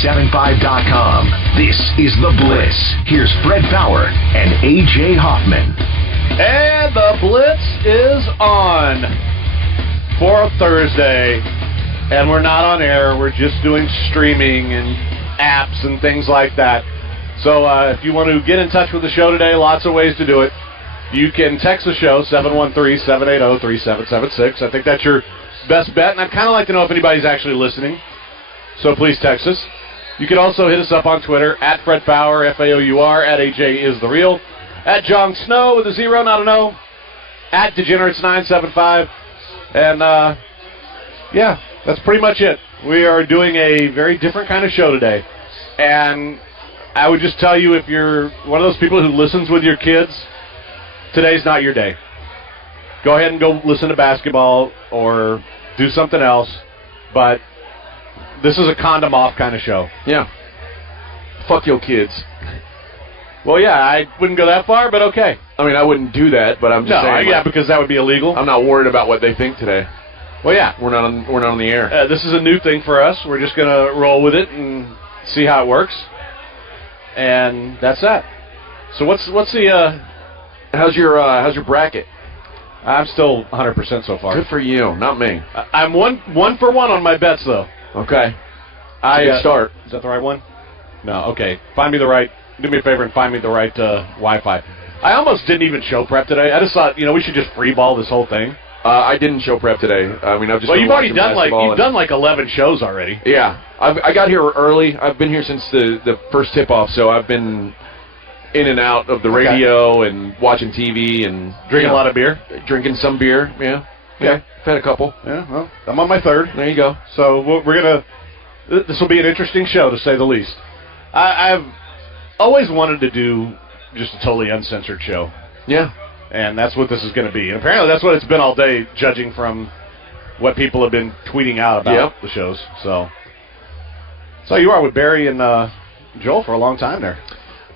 1075.com. This is The Blitz. Here's Fred Faour and A.J. Hoffman. And The Blitz is on for a Thursday. And we're not on air. We're just doing streaming and apps and things like that. So if you want to get in touch with the show today, lots of ways to do it. You can text the show, 713-780-3776. I think that's your best bet. And I'd kind of like to know if anybody's actually listening. So please text us. You can also hit us up on Twitter, at Fred Faour, F-A-O-U-R, at AJ is the real, at John Snow with a 0, not an O, at Degenerates975. And, yeah, that's pretty much it. We are doing a very different kind of show today. And I would just tell you, if you're one of those people who listens with your kids, today's not your day. Go ahead and go listen to basketball or do something else. But this is a condom off kind of show. Yeah. Fuck your kids. Well, yeah, I wouldn't go that far, but okay. I mean, I wouldn't do that, but I'm just saying. Yeah, because that would be illegal. I'm not worried about what they think today. Well, yeah. We're not on the air. This is a new thing for us. We're just going to roll with it and see how it works. And that's that. So what's the how's your bracket? I'm still 100% so far. Good for you, not me. I'm one for one on my bets though. Okay. Good start. Is that the right one? No. Okay. Do me a favor and find me the right Wi-Fi. I almost didn't even show prep today. I just thought, we should just free ball this whole thing. I didn't show prep today. I mean, I've just. Well, been you've already done you've done 11 shows already. Yeah, I got here early. I've been here since the first tip-off, so I've been in and out of the radio and watching TV and drinking a lot of beer. Drinking some beer. Yeah. Okay. Yeah. I've had a couple. Yeah. Well, I'm on my third. There you go. So we're gonna. This will be an interesting show to say the least. I've always wanted to do just a totally uncensored show. Yeah. And that's what this is going to be. And apparently that's what it's been all day, judging from what people have been tweeting out about the shows. So you are with Barry and Joel for a long time there.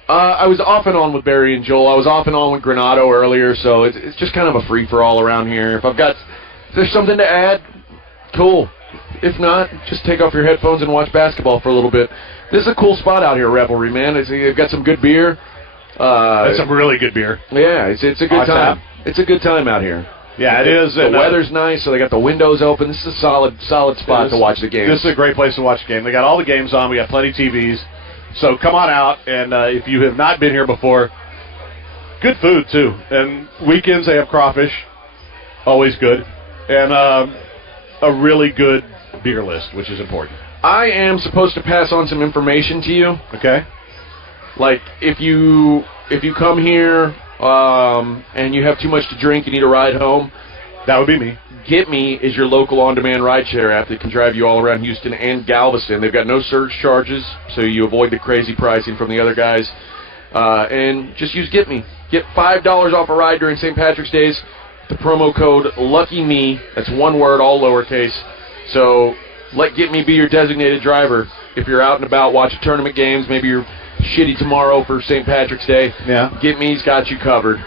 I was off and on with Barry and Joel. I was off and on with Granado earlier, so it's just kind of a free-for-all around here. If there's something to add, cool. If not, just take off your headphones and watch basketball for a little bit. This is a cool spot out here, Revelry, man. They've got some good beer. That's some really good beer. Yeah, it's a good time. It's a good time out here. Yeah, it is. The weather's nice, so they got the windows open. This is a solid spot to watch the game. This is a great place to watch the game. They got all the games on. We got plenty of TVs. So come on out, and if you have not been here before, good food, too. And weekends they have crawfish, always good, and a really good beer list, which is important. I am supposed to pass on some information to you. Okay. Like, if you come here and you have too much to drink, you need a ride home. That would be me. Get Me is your local on-demand rideshare app that can drive you all around Houston and Galveston. They've got no surge charges, so you avoid the crazy pricing from the other guys. And just use Get Me. Get $5 off a ride during St. Patrick's Days. The promo code LUCKYME. That's one word, all lowercase. So let Get Me be your designated driver. If you're out and about watching tournament games, maybe you're shitty tomorrow for St. Patrick's Day. Yeah. Get Me's got you covered.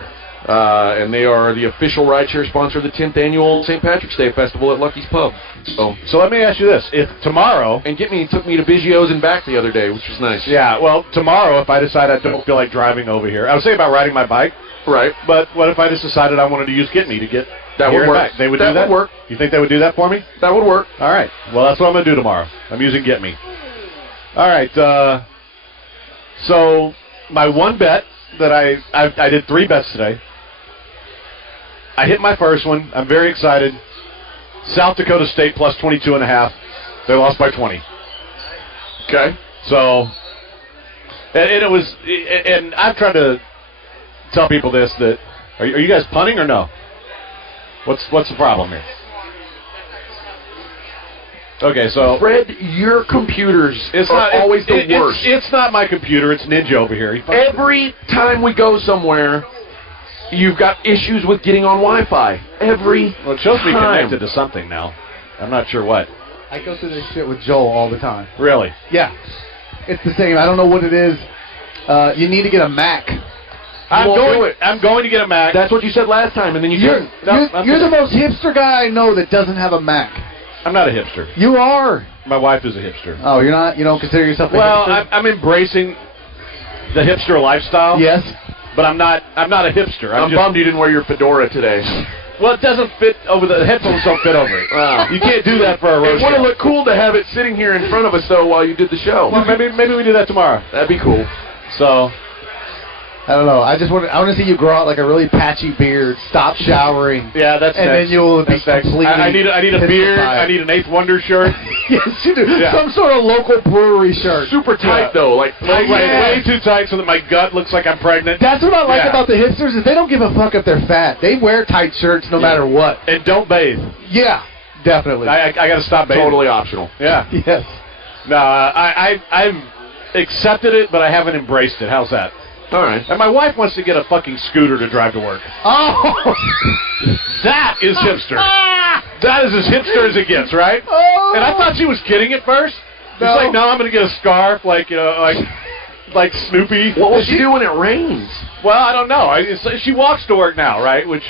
And they are the official rideshare sponsor of the 10th annual St. Patrick's Day Festival at Lucky's Pub. So let me ask you this. If tomorrow... And Get Me took me to Biggio's and back the other day, which was nice. Yeah, well, tomorrow, if I decide I don't feel like driving over here... I was thinking about riding my bike. Right. But what if I just decided I wanted to use Get Me to get that here would work. Back? They would do that? That would work. You think they would do that for me? That would work. All right. Well, that's what I'm going to do tomorrow. I'm using Get Me. All right. So my one bet that I did 3 bets today. I hit my first one. I'm very excited. South Dakota State plus 22.5. They lost by 20. Okay. So, and it was, and I've tried to tell people this, that, are you guys punting or no? What's the problem here? Okay, so Fred, your computers are always the worst. It's not my computer. It's Ninja over here. Every time we go somewhere, you've got issues with getting on Wi-Fi. Well, it shows me connected to something now. I'm not sure what. I go through this shit with Joel all the time. Really? Yeah. It's the same. I don't know what it is. You need to get a Mac. I'm going to get a Mac. That's what you said last time, and then you're the most hipster guy I know that doesn't have a Mac. I'm not a hipster. You are. My wife is a hipster. Oh, you're not? You don't consider yourself a Well, hipster? I'm embracing the hipster lifestyle. Yes. But I'm not a hipster. I'm bummed you didn't wear your fedora today. Well, it doesn't fit over the headphones. Don't fit over it. Wow. You can't do that for a road It would have show. looked cool to have it sitting here in front of us, though, while you did the show. Well, maybe we do that tomorrow. That'd be cool. So, I don't know. I want to see you grow out like a really patchy beard, stop showering. yeah, that's And next. then you'll be That's next. completely I need a beard. pissified. I need an Eighth Wonder shirt. Yes, you do. Yeah. Some sort of local brewery shirt. Super tight, though. Like, Way too tight so that my gut looks like I'm pregnant. That's what I like Yeah. about the hipsters is they don't give a fuck if they're fat. They wear tight shirts no matter what. And don't bathe. Yeah, definitely. I got to stop bathing. Totally optional. Yeah. Yes. No, I've accepted it, but I haven't embraced it. How's that? All right. And my wife wants to get a fucking scooter to drive to work. Oh. That is hipster. That is as hipster as it gets, right? Oh. And I thought she was kidding at first. No. She's like, no, I'm going to get a scarf, like, like Snoopy. What will she do when it rains? Well, I don't know. She walks to work now, right? Which,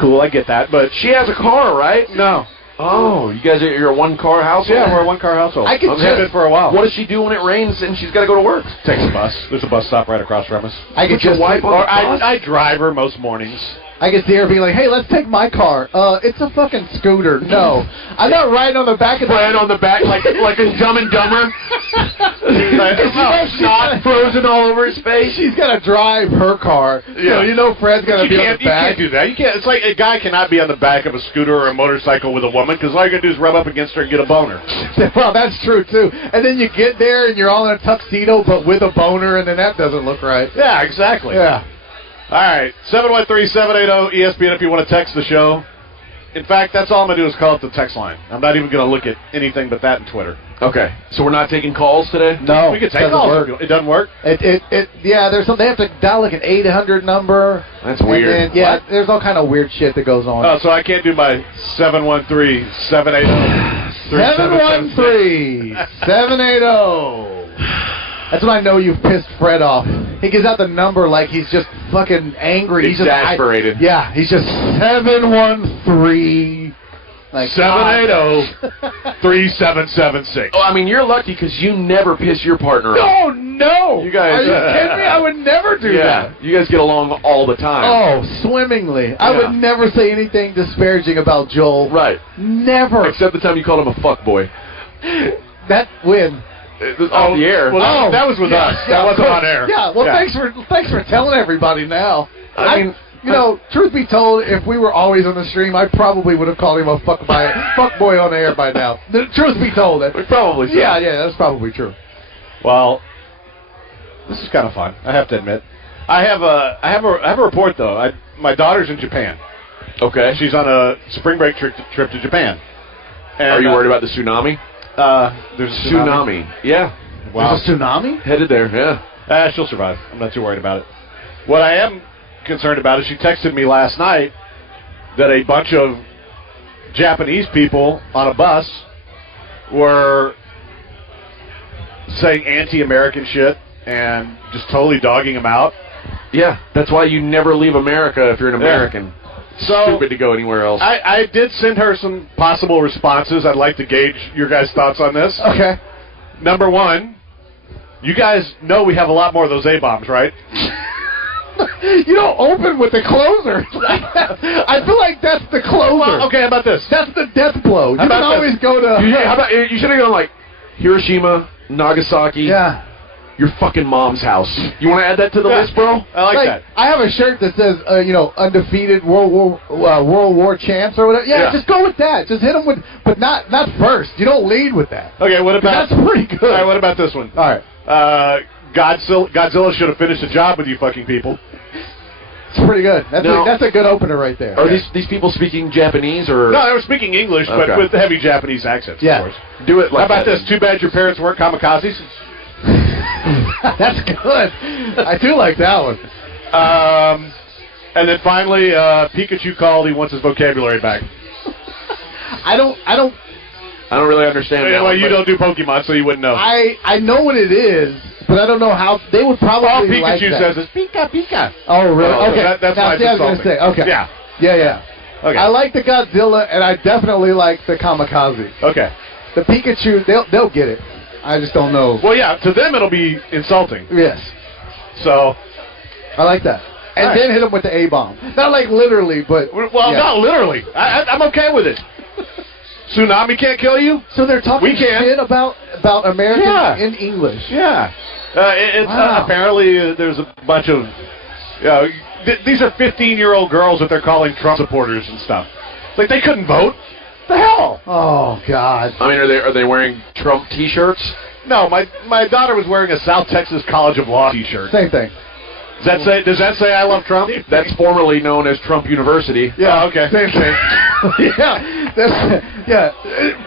cool, I get that. But She has a car, right? no. Oh, you're a one-car household? Yeah, we're a one-car household. I could I've had just- it for a while. What does she do when it rains and she's got to go to work? Takes a bus. There's a bus stop right across from us. I could Put your just wife on Or the bus? I drive her most mornings. I could see her being like, "Hey, let's take my car. It's a fucking scooter. No, I'm not riding on the back of the." Fred on the back, like in Dumb and Dumber. She's Snot frozen all over his face. She's got to drive her car. Yeah. So you know Fred's got to be on the You back. can't do that. You can't. It's like a guy cannot be on the back of a scooter or a motorcycle with a woman because all you got to do is rub up against her and get a boner. Well, that's true too. And then you get there and you're all in a tuxedo but with a boner, and then that doesn't look right. Yeah, exactly. Yeah. All right, 713-780-ESPN if you want to text the show. In fact, that's all I'm going to do is call up the text line. I'm not even going to look at anything but that in Twitter. Okay, so we're not taking calls today? No, We can take doesn't calls. work. It doesn't work? Yeah, there's some. They have to dial like an 800 number. That's and weird. then, yeah, What? there's all kind of weird shit that goes on. Oh, so I can't do my 713-780-3776. 713-780. That's when I know you've pissed Fred off. He gives out the number like he's just fucking angry. He's Exasperated. He's just 713. Like 780-3776. Oh, I mean, you're lucky because you never piss your partner off. Oh no! You guys- Are you kidding me? I would never do Yeah, that. you guys get along all the time. Oh, swimmingly. I Yeah. would never say anything disparaging about Joel. Right. Never. Except the time you called him a fuckboy. That win. It was off the air. Well, that was with us. That wasn't on air. Yeah. Well, thanks for telling everybody now. I mean, truth be told, if we were always on the stream, I probably would have called him a fuckboy on air by now. The truth be told, probably so. yeah, that's probably true. Well, this is kind of fun. I have to admit. I have a report though. My daughter's in Japan. Okay. She's on a spring break trip to Japan. And, Are you worried about the tsunami? There's a tsunami. Yeah. Wow. There's a tsunami? Headed there, yeah. She'll survive. I'm not too worried about it. What I am concerned about is she texted me last night that a bunch of Japanese people on a bus were saying anti-American shit and just totally dogging them out. Yeah, that's why you never leave America if you're an American. So Stupid to go anywhere else. I did send her some possible responses. I'd like to gauge your guys' thoughts on this. Okay. Number one, you guys know we have a lot more of those A-bombs, right? You don't open with the closer. I feel like that's the closer. Well, okay, how about this? That's the death blow. You How can about always this? go to... How about you should have gone like Hiroshima, Nagasaki, Yeah. your fucking mom's house. You want to add that to the Yeah. list, bro? I like that. I have a shirt that says, undefeated World War champs or whatever. Yeah, Yeah. just go with that. Just hit them with, but not first. You don't lead with that. Okay, what about... That's pretty good. All right, what about this one? All right. Godzilla should have finished the job with you fucking people. It's pretty good. That's a good opener right there. Are these people speaking Japanese or? No, they were speaking English, but Okay. with heavy Japanese accents, Yeah. of course. Do it like How about that. this? Too bad your parents weren't kamikazes. That's good. I do like that one. And then finally, Pikachu called. He wants his vocabulary back. I don't. I don't really understand that. Well, one, you but- don't do Pokemon, so you wouldn't know. I know what it is, but I don't know how. They would probably All like Pikachu that. says is Pika Pika. Oh, really? Oh, okay. that's why Now, it's see, I was gonna insulting. say. Okay. Yeah. Yeah. Okay. I like the Godzilla, and I definitely like the Kamikaze. Okay. The Pikachu, they'll get it. I just don't know. Well, yeah, to them it'll be insulting. Yes. So. I like that. And Right. then hit them with the A-bomb. Not like literally, but... Well, yeah. not literally. I'm okay with it. Tsunami can't kill you? So they're talking We can. shit about Americans Yeah. in English. Yeah. It's Wow. apparently there's a bunch of... these are 15-year-old girls that they're calling Trump supporters and stuff. It's like, they couldn't vote. The hell? Oh, God. I mean, are they wearing Trump T-shirts? No, my daughter was wearing a South Texas College of Law T-shirt. Same thing. Does that say I love Trump? That's formerly known as Trump University. Yeah, okay. Same thing.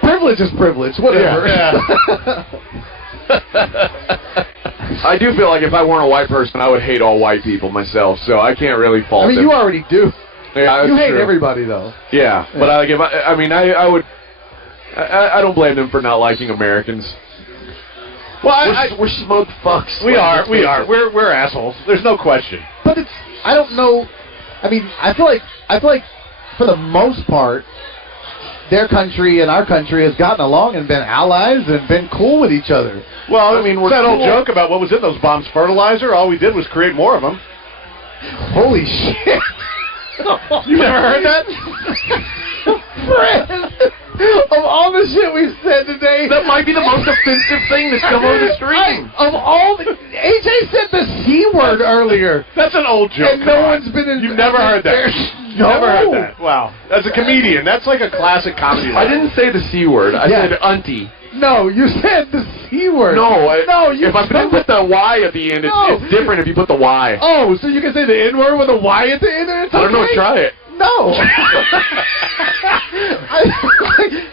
Privilege is privilege. Whatever. Yeah. I do feel like if I weren't a white person, I would hate all white people myself, so I can't really fault I mean, them. you already do. Yeah, You that's hate true. everybody, though. Yeah, but I don't blame them for not liking Americans. Well, We're smoked fucks. we are. Let's face it. We're assholes. There's no question. But it's, I don't know. I mean, I feel like for the most part, their country and our country has gotten along and been allies and been cool with each other. Well, I mean, we're that old cool. joke about what was in those bombs, fertilizer. All we did was create more of them. Holy shit! You never heard that? Fred, of all the shit we've said today, That might be the most offensive thing that's come over the stream. Of all the, AJ said the C word earlier, That's an old joke. and no one's been in. You've never heard that. No. Never heard that. Wow. As a comedian, that's like a classic comedy I line. didn't say the C word. I Yeah. said auntie. No, you said the C word. No, you if I didn't put the Y at the end, No. it's different if you put the Y. Oh, so you can say the N word with a Y at the end? And it's I don't know. okay? Try it. No.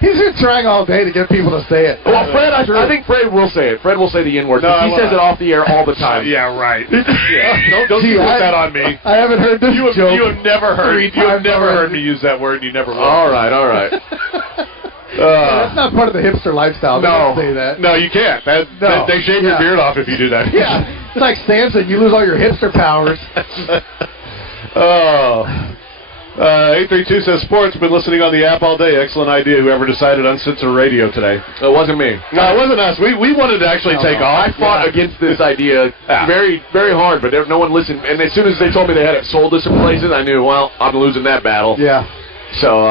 He's been trying all day to get people to say it. Well, Fred, I think Fred will say it. Fred will say the N word. No, he says it off the air all the time. Yeah, right. Yeah. Don't Gee, you put I- that on me. I haven't heard this You have never heard. three You have times never heard already. me use that word. And you never will. All right. That's not part of the hipster lifestyle. They don't say that. No, you can't. No. They shave your beard off if you do that. Yeah. It's like Samson. You lose all your hipster powers. 832 says sports. Been listening on the app all day. Excellent idea. Whoever decided Uncensored Radio today. It wasn't me. No, it wasn't us. We wanted to actually take off. I fought against this idea very, very hard, but no one listened. And as soon as they told me they had it sold to some places, I knew, well, I'm losing that battle. Yeah. So,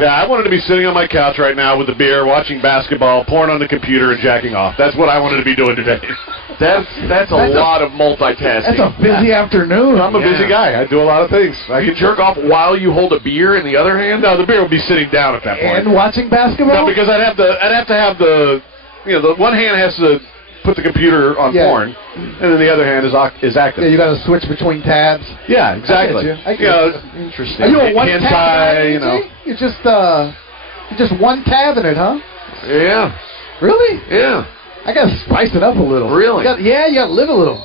Yeah, I wanted to be sitting on my couch right now with a beer, watching basketball, porn on the computer, and jacking off. That's what I wanted to be doing today. that's a lot of multitasking. That's a busy afternoon. I'm a busy guy. I do a lot of things. I You can jerk off while you hold a beer in the other hand? No, the beer would be sitting down at that point. And watching basketball? No, because I'd have to have the the one hand has to put the computer on porn, and then the other hand is active. Yeah, you got to switch between tabs. Yeah, exactly. I get you. Interesting. Are you a one Hentai, tab? you know. You just one tab in it, huh? Yeah. Really? Yeah. I got to spice it up a little. Really? You got to live a little.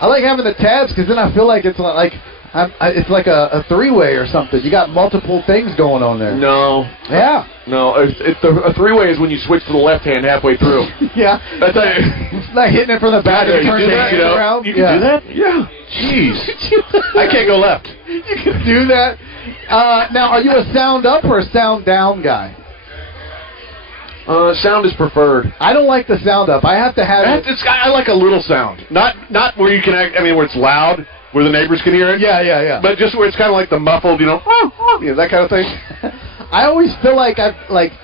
I like having the tabs because then I feel like it's it's like a three-way or something. You got multiple things going on there. No. Yeah. No, a three-way is when you switch to the left hand halfway through. Yeah. That's It's like hitting it from the back Yeah, and you turning do that, it you know? around. You can do that? Yeah. Jeez. I can't go left. You can do that. Now, are you a sound up or a sound down guy? Sound is preferred. I don't like the sound up. I have to have it. I like a little sound, not where you can. Where it's loud, where the neighbors can hear it. Yeah. But just where it's kind of like the muffled, that kind of thing. I always feel like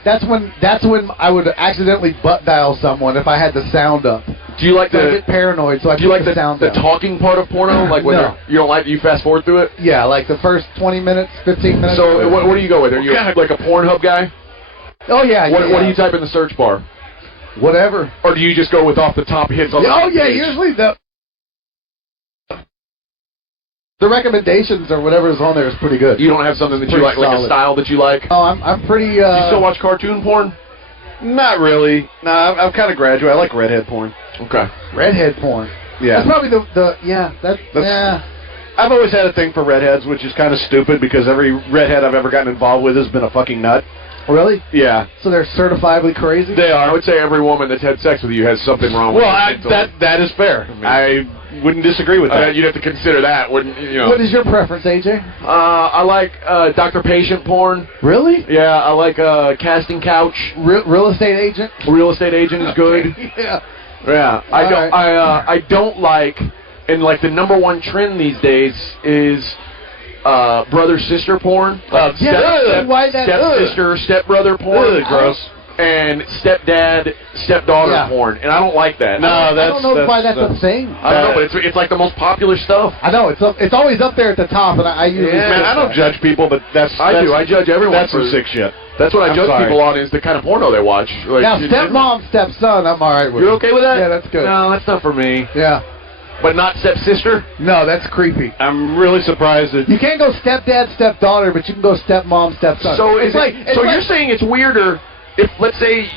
that's when I would accidentally butt dial someone if I had the sound up. Do you like So I get paranoid, so I Do you put like the sound the down. talking part of porno? Like when No. you don't like you fast forward through it? Yeah, like the first 20 minutes, 15 minutes. So what do you go with? Are you like a Pornhub guy? Oh yeah. What do you type in the search bar? Whatever. Or do you just go with off the top hits on the Oh yeah, page? usually the recommendations or whatever is on there is pretty good. You don't have something that you Pretty like a solid. style that you like? Oh, I'm pretty. Do you still watch cartoon porn? Not really. No, I'm kind of graduate. I like redhead porn. Okay. redhead porn. Yeah. That's probably that's yeah. I've always had a thing for redheads, which is kind of stupid because every redhead I've ever gotten involved with has been a fucking nut. Really? Yeah. So they're certifiably crazy? They are. I would say every woman that's had sex with you has something wrong with Well, her. that is fair. wouldn't disagree with that. You'd have to consider that, wouldn't you? Know. What is your preference, AJ? I like Dr. Patient porn. Really? Yeah, I like casting couch. Real estate agent? Real estate agent is good. Yeah. Yeah. I don't like, and like the number one trend these days is brother-sister porn. Step-sister, stepbrother porn. Gross. And stepdaughter porn, and I don't like that. No, I don't know why that's a thing. I don't know, but it's like the most popular stuff. I know it's always up there at the top, and I usually I don't judge people, but I do. I judge everyone. That's for some sick shit. That's what I judge people on is the kind of porno they watch. Like, now, stepmom, stepson, I'm all right with. You're okay with that? Yeah, that's good. No, that's not for me. Yeah. But not stepsister? No, that's creepy. I'm really surprised that you can't go stepdad, stepdaughter, but you can go stepmom, stepson. So you're saying it's weirder if, let's say,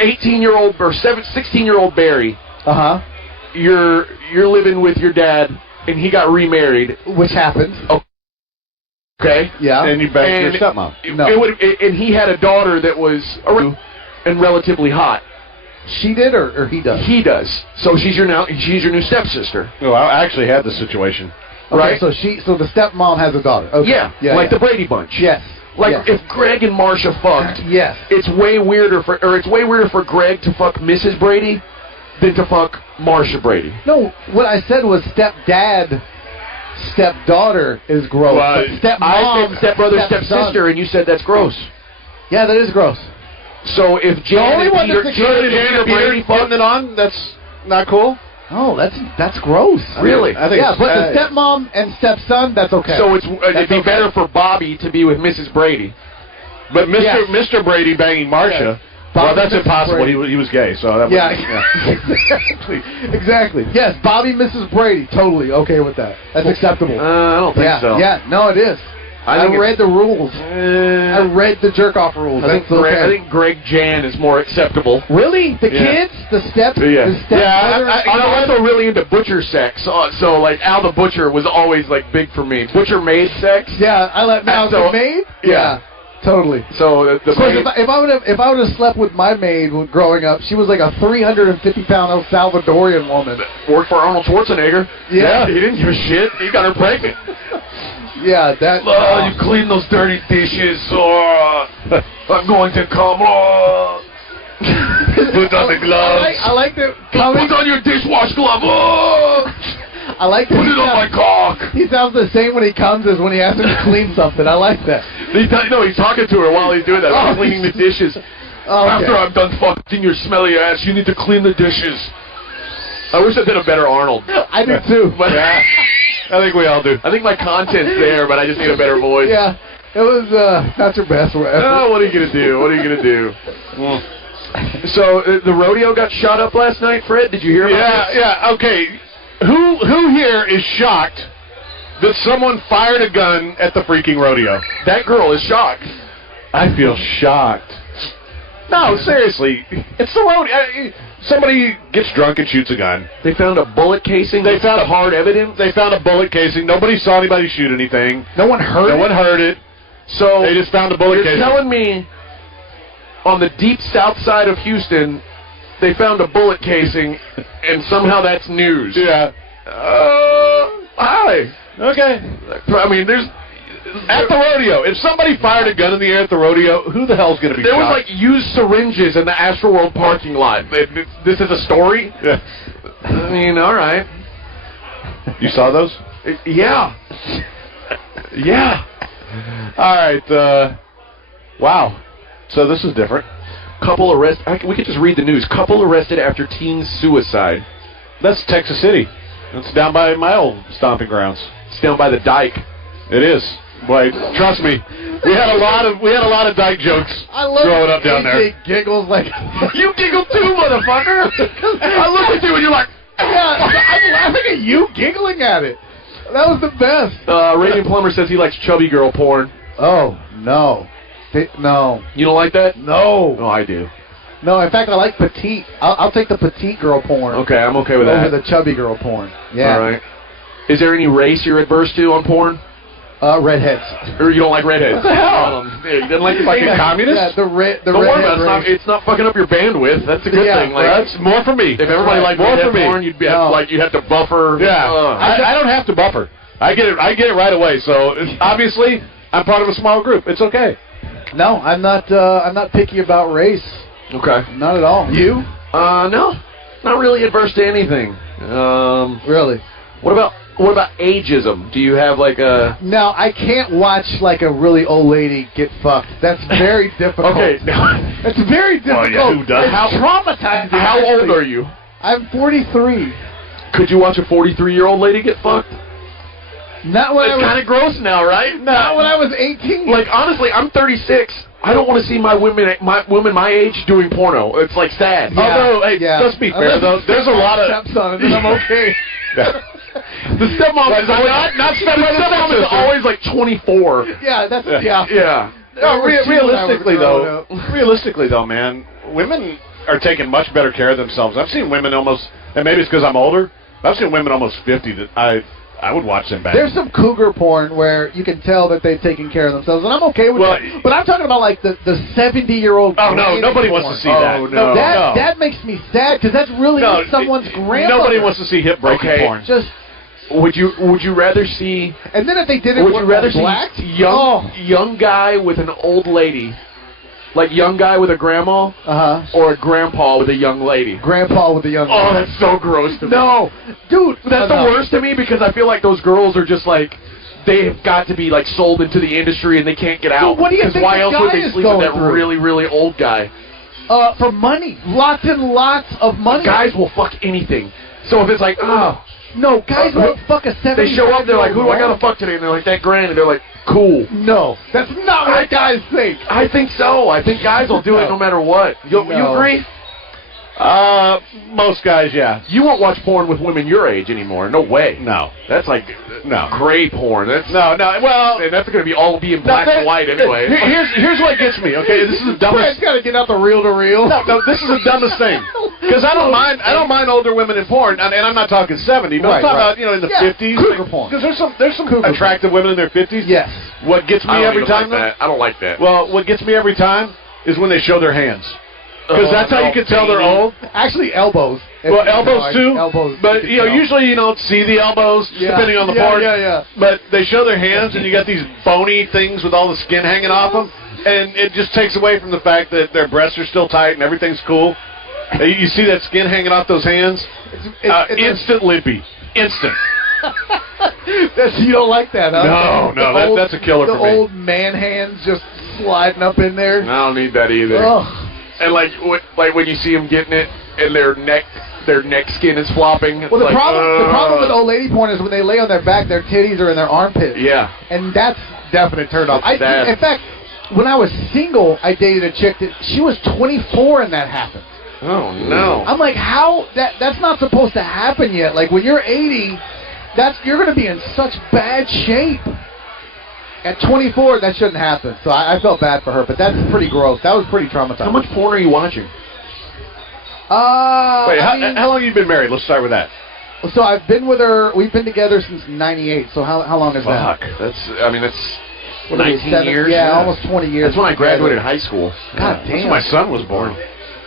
18-year-old or 16-year-old Barry, you're living with your dad and he got remarried, which happened. Okay. Yeah. And you banged your stepmom. No. And he had a daughter that was and relatively hot. She did, or he does? He does. So she's your new stepsister. Well, I actually had this situation. Okay, right. So the stepmom has a daughter. Okay. Yeah. Like the Brady Bunch. Yes. Like if Greg and Marcia fucked. Yes. It's way weirder for Greg to fuck Mrs. Brady than to fuck Marcia Brady. No, what I said was stepdad, stepdaughter is gross. Well, stepmom, I said stepbrother, stepsister, and you said that's gross. Yeah, that is gross. So if Jan and Peter Brady fucking it on, that's not cool. Oh, that's gross. Really? I think but the stepmom and stepson, that's okay. So it'd be better for Bobby to be with Mrs. Brady. But Mr. Brady banging Marcia, well, that's impossible. He was gay, so that exactly. Yes, Bobby, Mrs. Brady, totally okay with that. That's acceptable. I don't think so. Yeah, no, it is. I read the rules. I read the jerk-off rules. I think Greg Jan is more acceptable. Really? The kids? The step? Yeah. I'm also really into butcher sex. So like Al the Butcher was always like big for me. Butcher maid sex. Yeah, I let Al the maid? Yeah. Totally. So if I would have slept with my maid growing up, she was like a 350-pound El Salvadorian woman. Worked for Arnold Schwarzenegger. Yeah. He didn't give a shit. He got her pregnant. Yeah, that. You clean those dirty dishes, or I'm going to come. Put on the gloves. I like that. Put on your dishwash glove. I like that. Put it on my cock. He sounds the same when he comes as when he asks him to clean something. I like that. He's talking to her while he's doing that. While cleaning the dishes. After I'm done fucking your smelly ass, you need to clean the dishes. I wish I did a better Arnold. I do too. But I think we all do. I think my content's there, but I just need a better voice. Yeah, it was not your best effort. Oh, what are you gonna do? So the rodeo got shot up last night, Fred. Did you hear about this? Yeah. Okay. Who here is shocked that someone fired a gun at the freaking rodeo? That girl is shocked. I feel shocked. No, seriously. It's the rodeo. Somebody gets drunk and shoots a gun. They found a bullet casing. They found hard evidence. They found a bullet casing. Nobody saw anybody shoot anything. No one heard it? No one heard it. So they just found a bullet casing. You're telling me on the deep south side of Houston, they found a bullet casing, and somehow that's news. Yeah. Hi. Okay. I mean, there's... At the rodeo. If somebody fired a gun in the air at the rodeo, who the hell's going to be There was, shocked? like, used syringes in the Astroworld parking lot. This is a story? Yeah. I mean, all right. You saw those? Yeah. Yeah. All right. Wow. So this is different. Couple arrested. We could just read the news. Couple arrested after teen suicide. That's Texas City. It's down by my old stomping grounds. It's down by the dike. It is. Boy, trust me. We had a lot of dyke jokes growing up down there. Giggles like you giggle too, motherfucker. I look at you and you're like, yeah, I'm laughing at you giggling at it. That was the best. Raven Plummer says he likes chubby girl porn. Oh no, no. You don't like that? No. Oh, I do. No, in fact, I like petite. I'll take the petite girl porn. Okay, I'm okay with that. Over the chubby girl porn. Yeah. All right. Is there any race you're adverse to on porn? Redheads. Or you don't like redheads? What the hell? You didn't like fucking communists? Yeah, the Don't worry redhead about it. It's not fucking up your bandwidth. That's a good thing. Like, that's more for me. if everybody liked more redhead for me. porn, you'd be like you'd have to buffer. Yeah, I don't have to buffer. I get it right away. So obviously, I'm part of a small group. It's okay. No, I'm not picky about race. Okay. Not at all. You? No, not really adverse to anything. Really? What about ageism? Do you have like a? No, I can't watch like a really old lady get fucked. That's very difficult. Okay. That's very difficult. yeah, who doesn't? It's traumatizing. How old are you? I'm 43. Could you watch a 43-year-old lady get fucked? Not when I It's was. kind of gross now, right? Not when I was 18. Like honestly, I'm 36. I don't want to see my women my age doing porno. It's like sad. Yeah. Although, hey, Yeah. let's be fair though. There's a lot of stepson, and I'm okay. The stepmom is not stepmom is always like 24. Yeah, that's Yeah. No, realistically realistically though, man, women are taking much better care of themselves. I've seen women almost, and maybe it's because I'm older, but I've seen women almost 50 that I would watch them back. There's some cougar porn where you can tell that they've taken care of themselves, and I'm okay with that. But I'm talking about like the 70-year-old. Oh no, nobody wants to see that. Oh, no. That makes me sad because that's really someone's grandmother. Nobody wants to see hip breaking porn. Just. Would you rather see? And then if they did it, Would you rather see black? young guy with an old lady, like young guy with a grandma, or a grandpa with a young lady? Grandpa with a young. Oh, that's so gross to me. No, dude, that's the worst to me because I feel like those girls are just like they've got to be like sold into the industry and they can't get out. Well, what do you think why the else would guy they is sleep with going that through? really really old guy? For money, lots and lots of money. Guys will fuck anything. So if it's like, no, guys won't fuck a 70. They show up, they're like, who do I gotta fuck today? And they're like, that grand, and they're like, cool. No, that's not what guys think. I think so. I think guys will do it no matter what. You agree? Most guys, yeah. You won't watch porn with women your age anymore. No way. No. That's like gray porn. That's no. Well, and that's going to be all in black and white anyway. Here's what gets me. Okay, this is the dumbest. Fred's got to get out the reel to reel. No, this is the dumbest thing. Because I don't mind older women in porn, and I'm not talking 70, but I'm talking about in the 50s. Cougar porn. Because there's some attractive women in their 50s. Yes. What gets me every time? I don't like that. Well, what gets me every time is when they show their hands. Because that's how you can tell they're old. Actually, elbows. Well, elbows too. Elbows. But usually you don't see the elbows, depending on the porn. Yeah. But they show their hands, and you got these bony things with all the skin hanging off them, and it just takes away from the fact that their breasts are still tight and everything's cool. You see that skin hanging off those hands? It's instant lippy. Instant. You don't like that, huh? No, that's a killer for me. The old man hands just sliding up in there. I don't need that either. Ugh. And like when you see them getting it, and their neck skin is flopping. Well, the problem with old lady porn is when they lay on their back, their titties are in their armpits. Yeah. And that's definite turn off. In fact, when I was single, I dated a chick that she was 24 and that happened. Oh no! I'm like, how that's not supposed to happen yet. Like when you're 80, you're going to be in such bad shape. At 24, that shouldn't happen. So I felt bad for her, but that's pretty gross. That was pretty traumatizing. How much porn are you watching? Wait, how long have you been married? Let's start with that. So I've been with her. We've been together since '98. So how long is that? That's 19 years. Yeah, almost 20 years. That's when I graduated high school. God damn. That's when my son was born.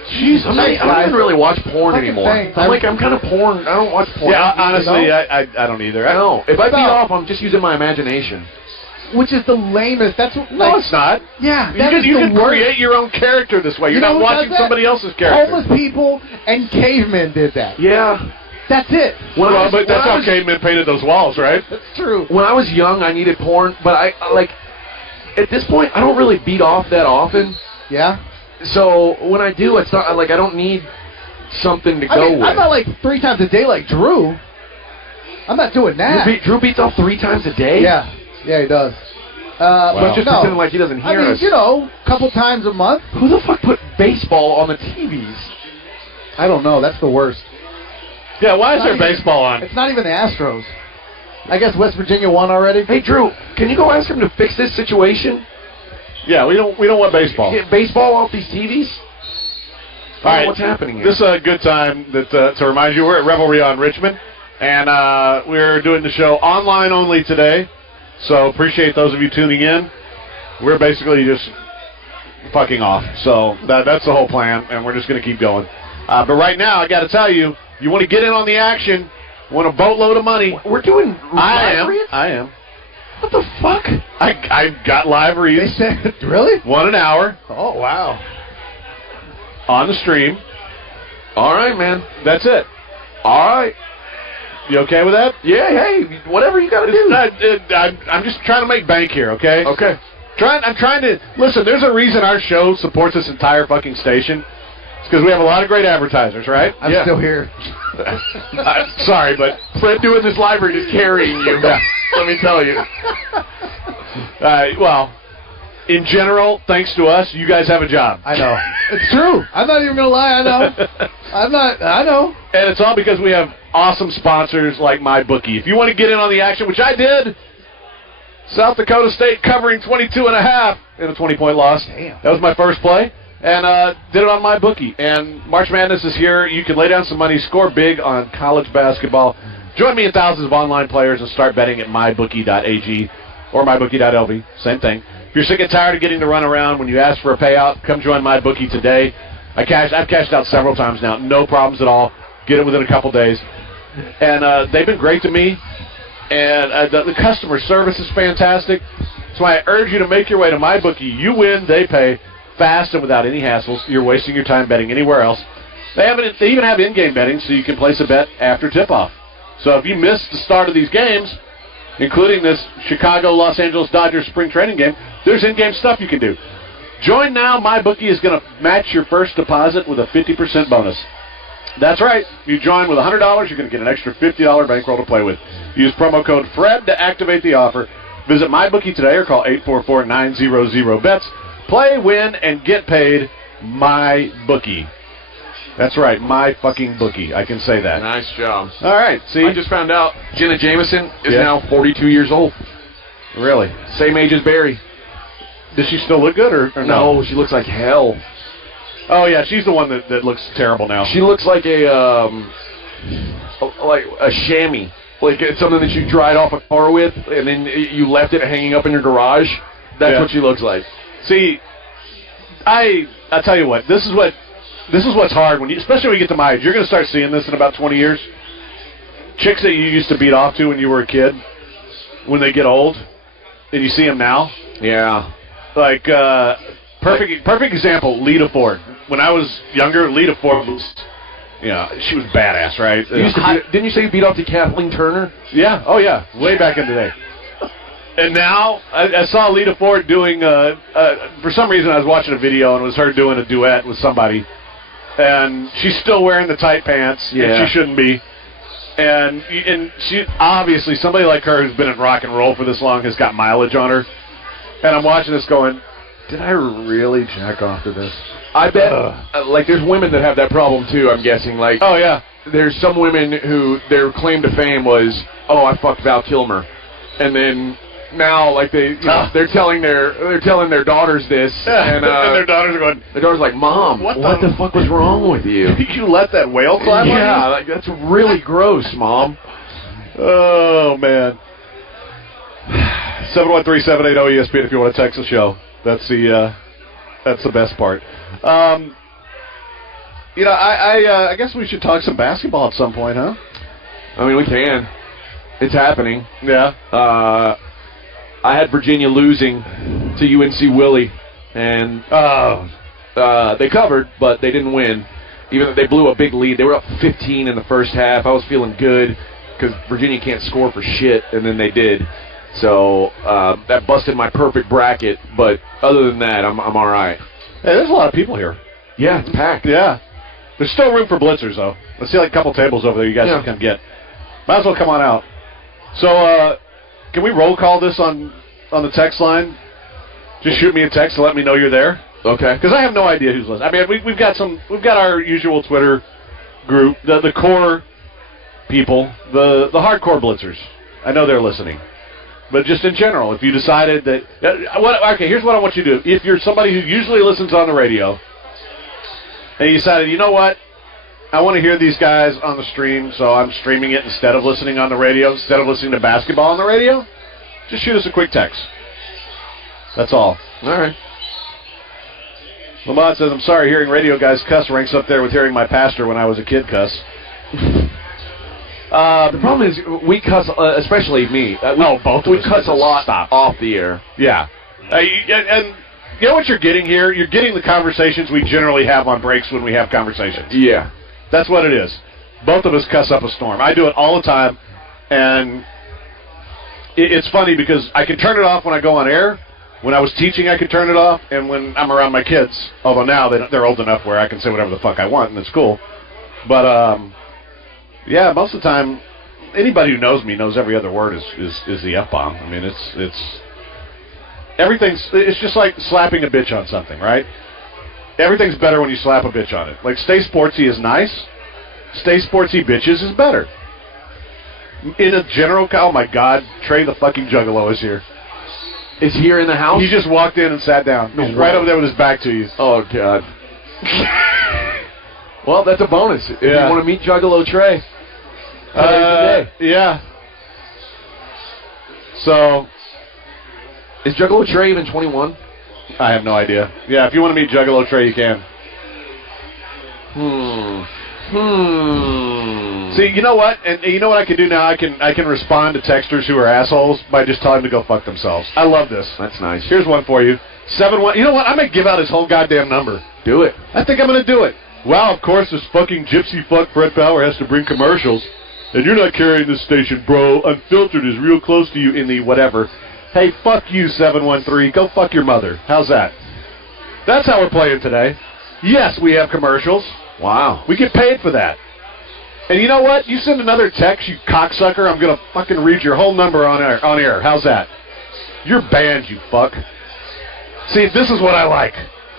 Jeez, I don't even really watch porn anymore. I'm kind of porn. I don't watch porn. Yeah, honestly, I don't either. I know. If I beat off, I'm just using my imagination. Which is the lamest. That's what, no, it's not. Yeah, you can create your own character this way. You're not watching somebody else's character. Homeless people and cavemen did that. Yeah. That's it. But that's how cavemen painted those walls, right? That's true. When I was young, I needed porn, but I at this point, I don't really beat off that often. Yeah. So when I do, it's not like I don't need something to go with. I'm not like 3 times a day like Drew. I'm not doing that. Drew beats off 3 times a day? Yeah. Yeah, he does. But just pretending like he doesn't hear us. a couple times a month. Who the fuck put baseball on the TVs? I don't know. That's the worst. Yeah, why is there baseball on? It's not even the Astros. I guess West Virginia won already. Hey, Drew, can you go ask him to fix this situation? Yeah, we don't want baseball. Get baseball off these TVs? All right, what's happening here? This is a good time to remind you we're at Revelry on Richmond, and we're doing the show online only today. So appreciate those of you tuning in. We're basically just fucking off. So that's the whole plan, and we're just going to keep going. But right now, I got to tell you, you want to get in on the action, want a boatload of money. We're doing I live am. What the fuck? I got live reads. They said, really? 1 hour Oh, wow. on the stream. All right, man. That's it. All right. You okay with that? Yeah, hey, whatever you got to do. I'm just trying to make bank here, okay? Okay. I'm trying to listen. There's a reason our show supports this entire fucking station. It's because we have a lot of great advertisers, right? I'm still here. Sorry, but Fred doing this live read is carrying you. Let me tell you. well, in general, thanks to us, you guys have a job. I know. It's true. I'm not even going to lie. I know. I know. And it's all because we have awesome sponsors like MyBookie. If you want to get in on the action, which I did, South Dakota State covering 22.5 in a 20-point loss. Damn. That was my first play. And did it on MyBookie. And March Madness is here. You can lay down some money, score big on college basketball. Join me and thousands of online players and start betting at mybookie.ag or mybookie.lv. Same thing. If you're sick and tired of getting to run around when you ask for a payout, come join MyBookie today. I've cashed out several times now. No problems at all. Get it within a couple days. And they've been great to me. And the customer service is fantastic. That's why I urge you to make your way to MyBookie. You win, they pay. Fast and without any hassles. You're wasting your time betting anywhere else. They even have in-game betting, so you can place a bet after tip-off. So if you miss the start of these games, including this Chicago-Los Angeles Dodgers spring training game, there's in-game stuff you can do. Join now. MyBookie is going to match your first deposit with a 50% bonus. That's right. If you join with $100, you're going to get an extra $50 bankroll to play with. Use promo code FRED to activate the offer. Visit MyBookie today or call 844-900-BETS. Play, win, and get paid. MyBookie. That's right, my fucking bookie. I can say that. Nice job. All right, see? I just found out Jenna Jameson is now 42 years old. Really? Same age as Barry. Does she still look good or no? No, she looks like hell. Oh, yeah, she's the one that looks terrible now. She looks like a chamois. Like it's something that you dried off a car with, and then you left it hanging up in your garage. That's what she looks like. See, I tell you what, this is what's hard when especially when you get to my age. You're going to start seeing this in about 20 years. Chicks that you used to beat off to when you were a kid, when they get old, and you see them now. Yeah. Like perfect example, Lita Ford. When I was younger, Lita Ford was, she was badass, right? Didn't you say you beat off to Kathleen Turner? Yeah. Oh yeah, way back in the day. And now, I saw Lita Ford doing, for some reason I was watching a video and it was her doing a duet with somebody. And she's still wearing the tight pants, and she shouldn't be. And she, obviously, somebody like her who's been in rock and roll for this long has got mileage on her. And I'm watching this going, did I really jack off to this? I bet, there's women that have that problem too, I'm guessing. Like, oh, yeah. There's some women who their claim to fame was, I fucked Val Kilmer. And then now, like they're telling their daughters this, and their daughters are going. The daughter's like, "Mom, what the fuck was wrong with you? You let that whale climb on you? Yeah, like that's really gross, Mom." Oh man. 713-780-ESPN if you want to text the show. That's the best part. I guess we should talk some basketball at some point, huh? I mean, we can. It's happening. Yeah. I had Virginia losing to UNC Willie, and they covered, but they didn't win. Even though they blew a big lead. They were up 15 in the first half. I was feeling good because Virginia can't score for shit, and then they did. So that busted my perfect bracket, but other than that, I'm all right. Hey, there's a lot of people here. Yeah, it's packed. Yeah. There's still room for blitzers, though. Let's see like a couple tables over there you guys can come get. Might as well come on out. So, can we roll call this on the text line? Just shoot me a text to let me know you're there. Okay. Because I have no idea who's listening. I mean, we've got our usual Twitter group, the core people, the hardcore blitzers. I know they're listening. But just in general, if you decided that... here's what I want you to do. If you're somebody who usually listens on the radio, and you decided, you know what? I want to hear these guys on the stream, so I'm streaming it instead of listening on the radio, instead of listening to basketball on the radio, just shoot us a quick text. That's all. All right. Lamont says, I'm sorry, hearing radio guys cuss ranks up there with hearing my pastor when I was a kid cuss. The problem is we cuss, especially me. Both of we us cuss a lot off the air. Yeah. And you know what you're getting here? You're getting the conversations we generally have on breaks when we have conversations. Yeah. That's what it is. Both of us cuss up a storm. I do it all the time, and it's funny because I can turn it off when I go on air. When I was teaching, I could turn it off, and when I'm around my kids, although now they're old enough where I can say whatever the fuck I want, and it's cool. But, yeah, most of the time, anybody who knows me knows every other word is the F-bomb. I mean, it's just like slapping a bitch on something, right? Everything's better when you slap a bitch on it. Like, stay sportsy is nice. Stay sportsy bitches is better. In a general, oh my God, Trey the fucking Juggalo is here. Is here in the house? He just walked in and sat down. He's right over there with his back to you. Oh, God. Well, that's a bonus. If you want to meet Juggalo Trey. Yeah. So, is Juggalo Trey even 21? I have no idea. Yeah, if you want to meet Juggalo Trey, you can. See, you know what? And you know what I can do now? I can respond to texters who are assholes by just telling them to go fuck themselves. I love this. That's nice. Here's one for you. 7-1. You know what? I'm going to give out his whole goddamn number. Do it. I think I'm going to do it. Wow, of course, this fucking gypsy fuck Fred Faour has to bring commercials. And you're not carrying this station, bro. Unfiltered is real close to you in the whatever. Hey, fuck you, 713. Go fuck your mother. How's that? That's how we're playing today. Yes, we have commercials. Wow. We get paid for that. And you know what? You send another text, you cocksucker, I'm going to fucking read your whole number on air. How's that? You're banned, you fuck. See, this is what I like.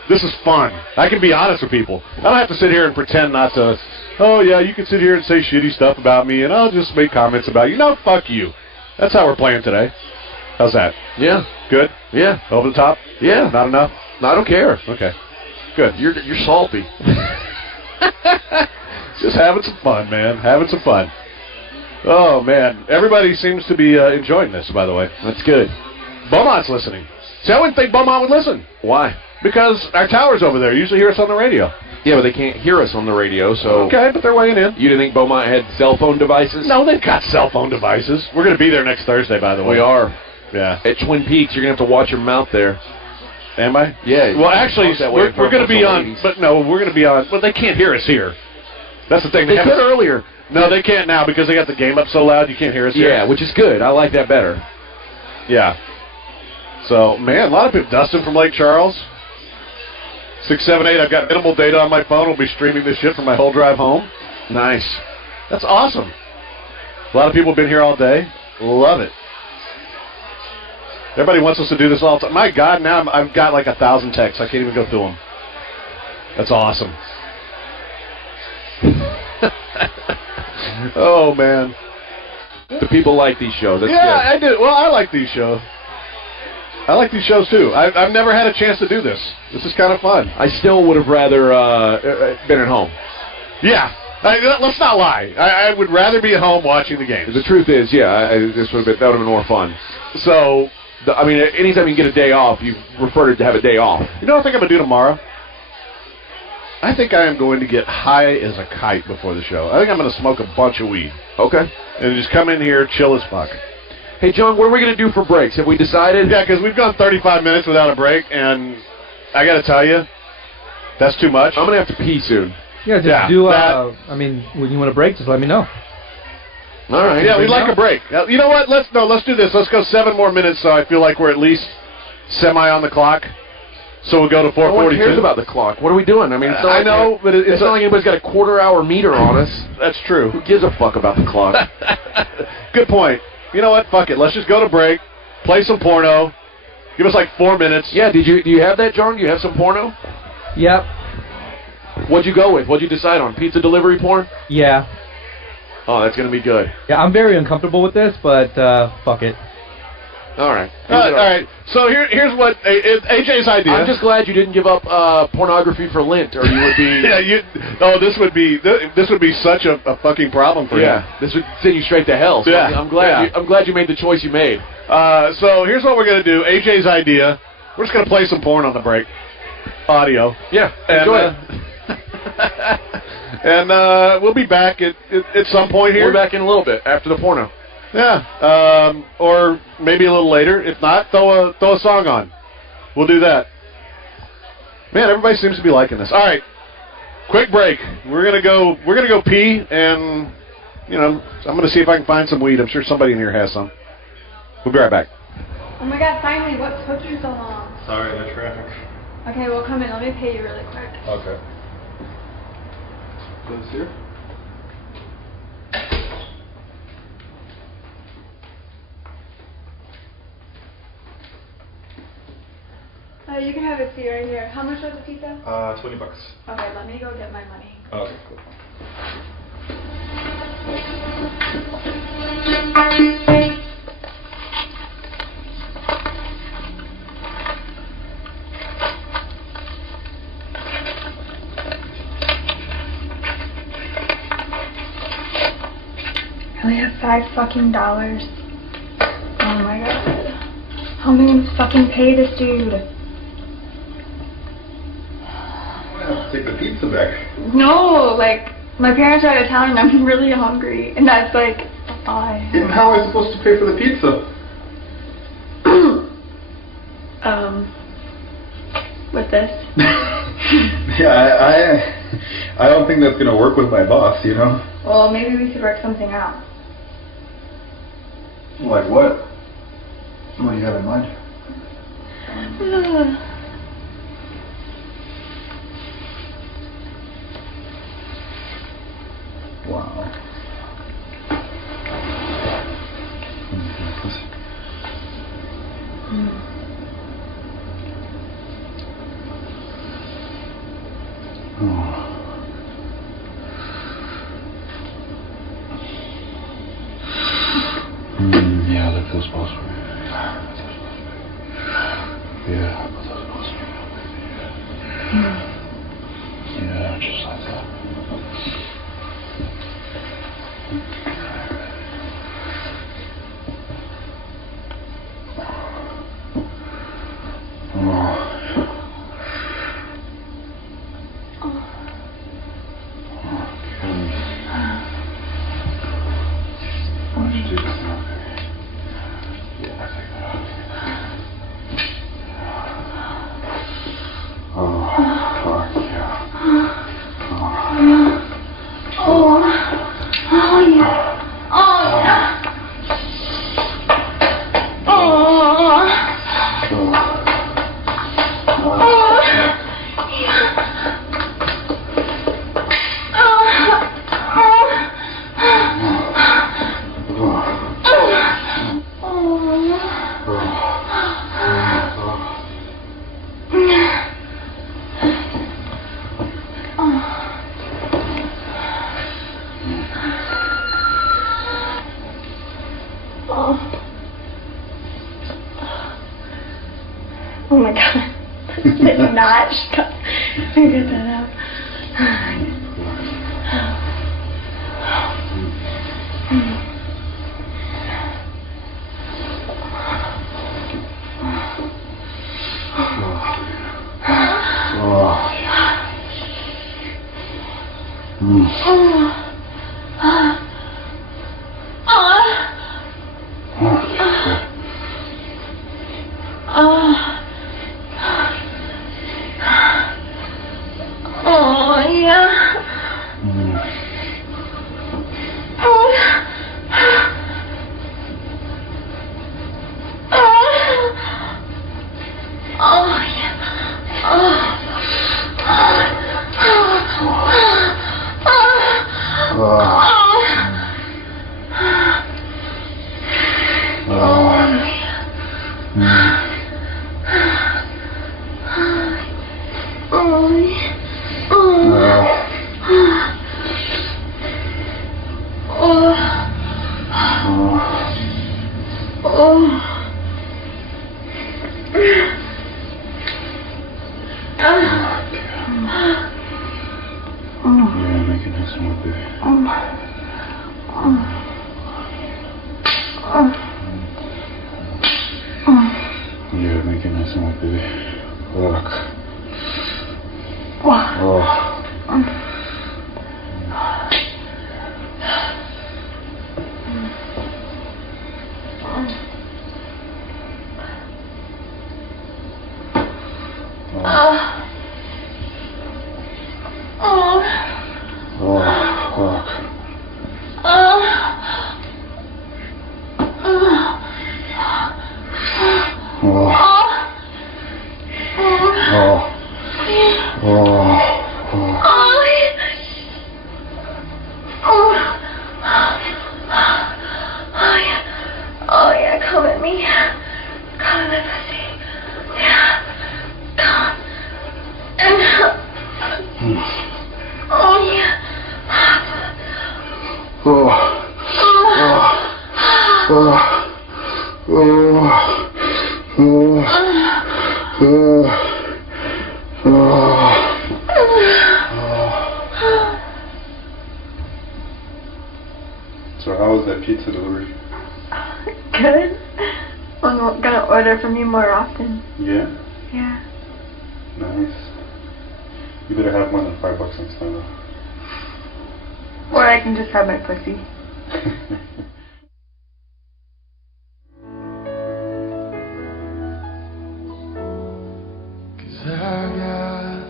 This is fun. I can be honest with people. I don't have to sit here and pretend not to, oh, yeah, you can sit here and say shitty stuff about me, and I'll just make comments about you. No, fuck you. That's how we're playing today. How's that? Yeah. Good? Yeah. Over the top? Yeah. Not enough? No, I don't care. Okay. Good. You're salty. Just having some fun, man. Having some fun. Oh, man. Everybody seems to be enjoying this, by the way. That's good. Beaumont's listening. See, I wouldn't think Beaumont would listen. Why? Because our tower's over there. You usually hear us on the radio. Yeah, but they can't hear us on the radio, so... Okay, but they're weighing in. You didn't think Beaumont had cell phone devices? No, they've got cell phone devices. We're going to be there next Thursday, by the way. We are. Yeah. At Twin Peaks, you're going to have to watch your mouth there. Am I? Yeah. Well, actually, we're going to be on... But no, we're going to be on... Well, they can't hear us here. That's the thing. They could earlier. No, they can't now because they got the game up so loud you can't hear us here. Yeah, which is good. I like that better. Yeah. So, man, a lot of people. Dustin from Lake Charles. 678. I've got minimal data on my phone. We'll be streaming this shit for my whole drive home. Nice. That's awesome. A lot of people have been here all day. Love it. Everybody wants us to do this all the time. My God, now I've got like 1,000 texts. I can't even go through them. That's awesome. Oh, man. The people like these shows. That's yeah, good. I do. Well, I like these shows. I like these shows, too. I've never had a chance to do this. This is kind of fun. I still would have rather been at home. Yeah. Let's not lie. I would rather be at home watching the games. The truth is, yeah, that would have been more fun. So, anytime you get a day off, you prefer to have a day off. You know what I think I'm going to do tomorrow? I think I am going to get high as a kite before the show. I think I'm going to smoke a bunch of weed. Okay. And just come in here, chill as fuck. Hey, John, what are we going to do for breaks? Have we decided? Yeah, because we've gone 35 minutes without a break, and I got to tell you, that's too much. I'm going to have to pee soon. Yeah, just do, when you want a break, just let me know. All right. Yeah, we'd like a break. You know what? Let's do this. Let's go 7 more minutes so I feel like we're at least semi on the clock. So we'll go to 4:42. No one cares about the clock. What are we doing? I mean, it's not I know, but it's not like anybody's got a quarter-hour meter on us. That's true. Who gives a fuck about the clock? Good point. You know what? Fuck it. Let's just go to break, play some porno. Give us like 4 minutes. Yeah, do you have that, John? Do you have some porno? Yep. What'd you go with? What'd you decide on? Pizza delivery porn? Yeah. Oh, that's going to be good. Yeah, I'm very uncomfortable with this, but fuck it. All right. All right. So here's what AJ's idea. I'm just glad you didn't give up pornography for Lent, or you would be. Yeah, this would be such a fucking problem for you. Yeah, this would send you straight to hell. So yeah. I'm glad you made the choice you made. So here's what we're going to do. AJ's idea. We're just going to play some porn on the break. Audio. Yeah, enjoy it. And we'll be back at some point here. We're back in a little bit after the porno. Yeah. Or maybe a little later. If not, throw a song on. We'll do that. Man, everybody seems to be liking this. All right. Quick break. We're gonna go pee, and I'm gonna see if I can find some weed. I'm sure somebody in here has some. We'll be right back. Oh my God! Finally, what took you so long? Sorry, the traffic. Okay, well come in. Let me pay you really quick. Okay. This here? You can have a seat right here. How much was the pizza? $20. Okay, let me go get my money. Okay, cool. I only have $5 fucking. Oh my God. How am I gonna fucking pay this dude? Take the pizza back. No, like, my parents are out of town and I'm really hungry. And that's like, all I have. And how am I supposed to pay for the pizza? With this. Yeah, I don't think that's gonna work with my boss, Well, maybe we could work something out. Like what? What do you have in mind? Wow. Yeah, that feels possible. Yeah, that feels possible. Yeah, just like that. Oh my God. It's not. Stop. Get that out. Come on, baby. Look. What? Oh. So how was that pizza delivery? Good. I'm gonna order from you more often. Yeah? Yeah. Nice. You better have more than $5 next time though. Or I can just have my pussy. Our God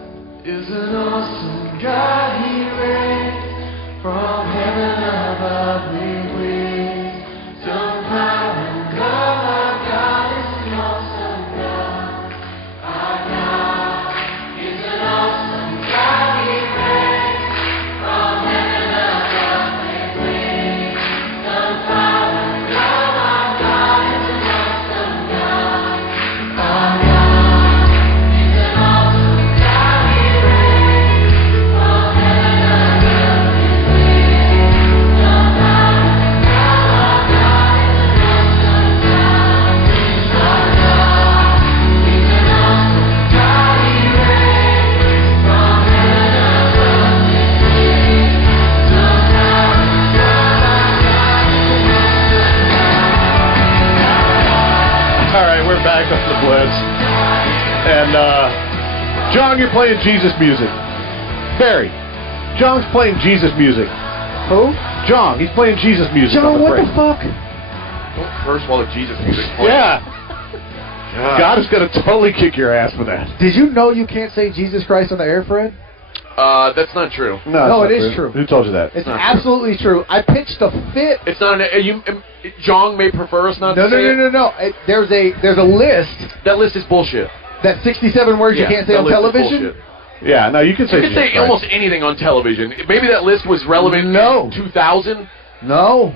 is an awesome God. He reigns from heaven above with wisdom, power, and love. Our God is an awesome God. Our God is an awesome God. He reigns from heaven above with wisdom, power, and love. Our God is an awesome God. Our God. Back up the Blitz. And, John, you're playing Jesus music. Barry, John's playing Jesus music. Who? John, he's playing Jesus music. John, what the fuck? Don't curse while the Jesus music's playing. Yeah. God is going to totally kick your ass for that. Did you know you can't say Jesus Christ on the air, Fred? That's not true. No, it is true. Who told you that? It's absolutely true. I pitched a fit. It's not John may prefer us not to say it. No. There's a list. That list is bullshit. That 67 words you can't say on television? Yeah, no, you can say You can say almost anything on television. Maybe that list was relevant in 2000. No.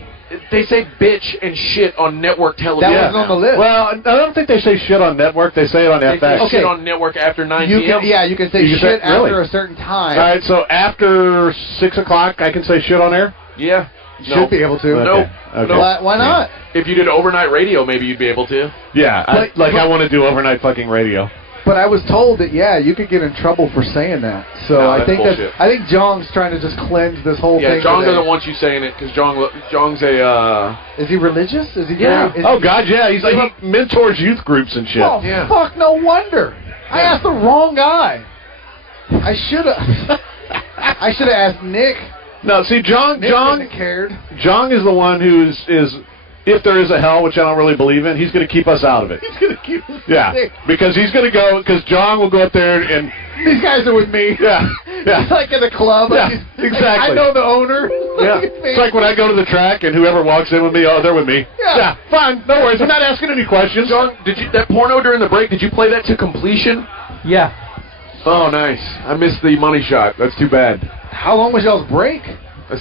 They say bitch and shit on network television. That wasn't on the list. Well, I don't think they say shit on network. They say it on They FX. say shit on network after 9 p.m. You can say shit after a certain time. All right, so after 6 o'clock, I can say shit on air? Yeah. You should be able to. Okay. No. Why not? If you did overnight radio, maybe you'd be able to. Yeah, I want to do overnight fucking radio. But I was told that you could get in trouble for saying that. So No, I that's think bullshit. I think Jong's trying to just cleanse this whole thing. Yeah, John today. doesn't want you saying it because Jong's a. Is he religious? Is he? Yeah. God, yeah. He's like he mentors youth groups and shit. Oh fuck! No wonder. I asked the wrong guy. I should have. I should have asked Nick. No, see, John cared. John is the one who is if there is a hell, which I don't really believe in, he's going to keep us out of it. He's going to keep us sick. Because he's going to go, because John will go up there and... These guys are with me. Yeah. It's like in a club. Yeah, like exactly. I know the owner. Yeah. It's like when I go to the track and whoever walks in with me, they're with me. Yeah, fine, no worries. I'm not asking any questions. John, that porno during the break, did you play that to completion? Yeah. Oh, nice. I missed the money shot. That's too bad. How long was y'all's break?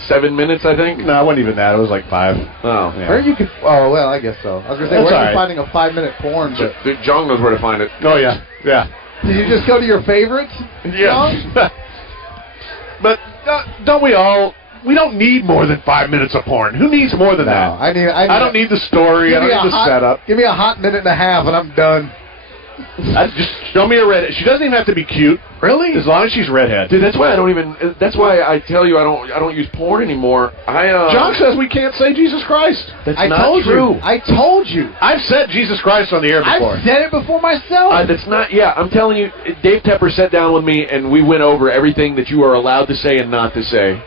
7 minutes, I think. No, it wasn't even that. It was like 5. Oh. Yeah. Where you could? Oh well, I guess so. I was gonna say, where are you finding a 5-minute porn? But John knows where to find it. Oh yeah. Did you just go to your favorites? Yeah. But don't we all? We don't need more than 5 minutes of porn. Who needs more than that? I need. I don't need the story. I don't need the setup. Give me a hot minute and a half, and I'm done. Just show me a redhead. She doesn't even have to be cute. Really? As long as she's redhead. Dude, that's why I don't even. That's why I tell you I don't use porn anymore. John says we can't say Jesus Christ. That's I not told true. you. I told you. I've said Jesus Christ on the air before. I've said it before myself. That's not. Yeah, I'm telling you. Dave Tepper sat down with me and we went over everything that you are allowed to say and not to say.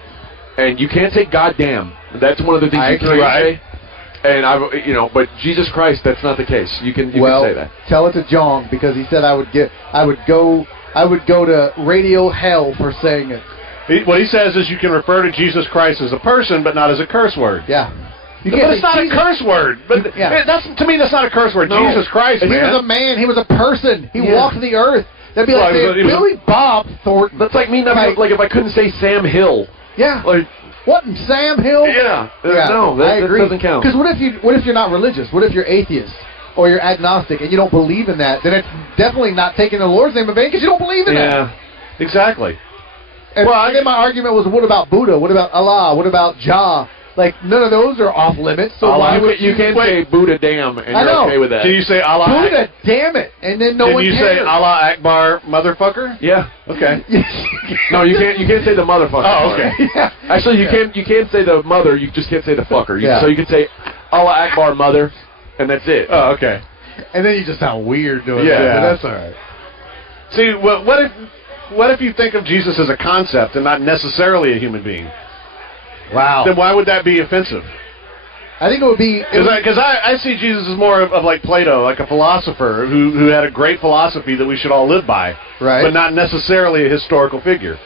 And you can't say goddamn. That's one of the things you can't say. And but Jesus Christ, that's not the case. You can say that. Tell it to John because he said I would go to radio hell for saying it. What he says is you can refer to Jesus Christ as a person, but not as a curse word. Yeah. But it's not a curse word. But to me, that's not a curse word. No. Jesus Christ, man. He was a man. He was a person. He walked the earth. That'd be like saying Billy Bob Thornton. That's like me not like if I couldn't say Sam Hill. Yeah. Like. What, Sam Hill? Yeah. No, that doesn't count. Because what if you're not religious? What if you're atheist or you're agnostic and you don't believe in that? Then it's definitely not taking the Lord's name in vain because you don't believe in that. Yeah, exactly. And then my argument was, what about Buddha? What about Allah? What about Jah? Like, none of those are off limits. So why would you can't say Buddha damn and you're okay with that. Can you say Allah? Buddha damn it, and then no one cares. Can you say Allah Akbar motherfucker? Yeah. Okay. No, you can't say the motherfucker. Oh, okay. Yeah. Actually, you can't say the mother. You just can't say the fucker. So you can say Allah Akbar mother, and that's it. Oh, okay. And then you just sound weird doing that. Yeah. But that's all right. See, what if you think of Jesus as a concept and not necessarily a human being? Wow. Then why would that be offensive? I think it would be... Because I see Jesus as more of like Plato, like a philosopher who had a great philosophy that we should all live by, right? But not necessarily a historical figure.